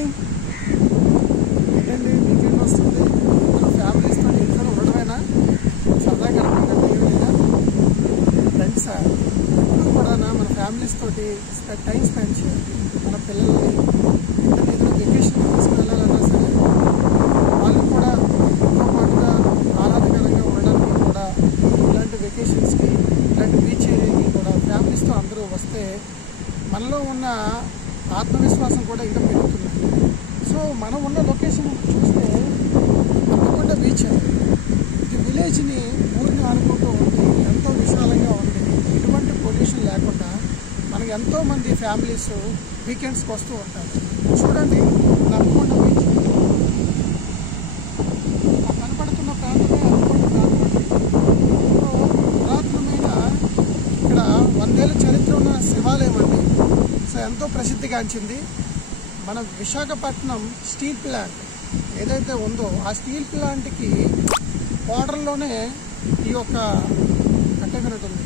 Evening ఏంటండి weekend వస్తుంది, మన ఫ్యామిలీస్తో ఇంట్లో ఉండడమేనా, సరదాగా గడపడం ఏమి లేదా? ఫ్రెండ్సా ఎప్పుడు కూడా మన ఫ్యామిలీస్ తోటి టైం స్పెండ్ చేయాలి. మన పిల్లల్ని ఏదైనా వెకేషన్ తీసుకెళ్ళాలన్నా సరే వాళ్ళు కూడా ఎంతో పాటుగా ఆహ్లాదకరంగా ఉండడానికి కూడా ఇలాంటి వెకేషన్స్కి, ఇలాంటి బీచ్ ఏరియాకి కూడా ఫ్యామిలీస్తో అందరూ వస్తే మనలో ఉన్న ఆత్మవిశ్వాసం కూడా ఇంకా పెరుగుతుంది. సో మనం ఉన్న లొకేషన్ చూస్తే తప్పకుండా బీచ్ అది. ఇది విలేజ్ని ఊరిని అనుకుంటూ ఉంది, ఎంతో విశాలంగా ఉంది, ఎటువంటి పొల్యూషన్ లేకుండా మనకి ఎంతోమంది ఫ్యామిలీస్ వీకెండ్స్కి వస్తూ ఉంటారు. చూడండి నల్గొండ బీచ్, ఆ కనపడుతున్న ప్రాంతమే నల్గొండ ప్రాంతం. పురాతనమైన ఇక్కడ 100 ఏళ్ళ చరిత్ర ఉన్న శివాలయం అండి. సో ఎంతో ప్రసిద్ధిగాంచింది. మన విశాఖపట్నం స్టీల్ ప్లాంట్ ఏదైతే ఉందో ఆ స్టీల్ ప్లాంట్కి బార్డర్లోనే ఈ యొక్క కంటైనర్ ఉంటుంది.